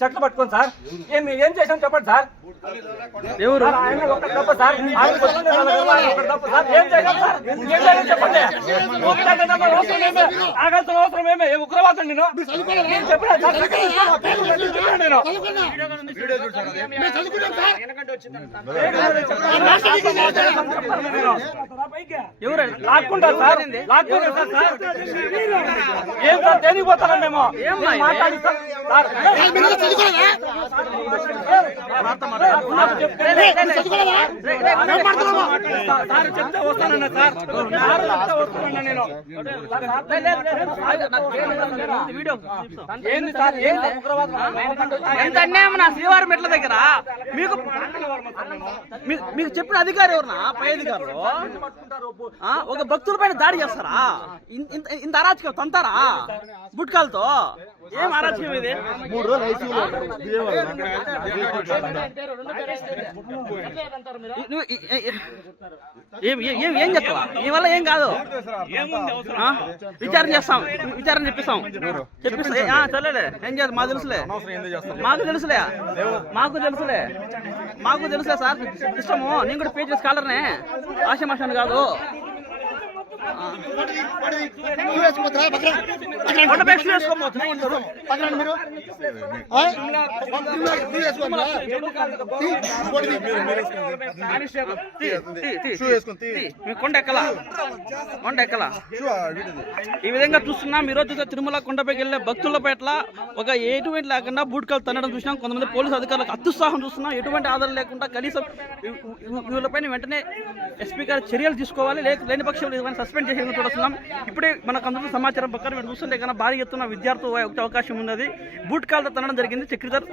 షర్ట్లు పట్టుకోండి సార్. ఏం ఏం చేశాం చెప్పండి సార్. ఎవరు? ఆయన ఒక్క తప్ప సార్. ఆయన తప్ప సార్. ఏం సార్. ఏం చెప్పండి. అవసరం ఏమే ఆగాల్సిన అవసరం ఏమే ఉగ్రవాదం నేను? నేను చెప్పినా సార్ చెప్పాను నేను ఎవరు? లాక్కుంటారు సార్. లాక్కుంటారు సార్ ఏం సార్ దేనికి పోతారా మేము? మాట్లాడి సార్. చెప్తే సార్ చెప్తే వస్తానన్నా సార్ సార్ చెప్తే వస్తానన్నా నేను. ఏంది సార్ ఏంది? ఉగ్రవాదం ఎంత అన్యాయం నా శ్రీవారి మెట్ల దగ్గర? మీకు మీ- మీకు చెప్పిన అధికారి ఎవరునా? పై అధికారులు? ఆ, ఒక భక్తుల పైన దాడి చేస్తారా? ఇంత ఇంత అరాచకం తంతారా? బుట్కాలతో? ఏం అరాచకం ఇది? మూడు రోజులు ఐసీయూలో ఏం ఏం- చెప్తావా? నీ వల్ల ఏం కాదు. ఆ? విచారణ చేస్తాం. విచారణ చెప్పిస్తాం. చెప్పిస్తా. చల్లలే ఏం చేద్దాం మాకు తెలుసులే. మాకు తెలుసులే. మాకు తెలుసులే. మాకు తెలుసులే సార్. ఇష్టము. నేను కూడా పే చేసి కాలర్నే ఆశమాషాన్ని కాదు. ఈ విధంగా చూస్తున్నాం ఈ రోజు తిరుమల కొండపైకి వెళ్ళే భక్తుల పట్ల ఒక ఎటువంటి లేకుండా బూట్కలు తన్నడం చూసినాం కొంతమంది పోలీసు అధికారులకు అత్యుత్సాహం చూస్తున్నాం ఎటువంటి ఆధారం లేకుండా కనీసం వీళ్ళపైన వెంటనే ఎస్పీ గారు చర్యలు తీసుకోవాలి లేక లేని పక్షంలో సస్పెండ్ సస్పెండ్ చేసేందుకు చూస్తున్నాం. ఇప్పుడే మనకు అందుతున్న సమాచారం ప్రకారం మీరు చూస్తుంటే కన్నా భారీ ఎత్తున విద్యార్థులు వచ్చే అవకాశం ఉన్నది. బూట్ కాల్తో తనడం జరిగింది. చక్రిధర్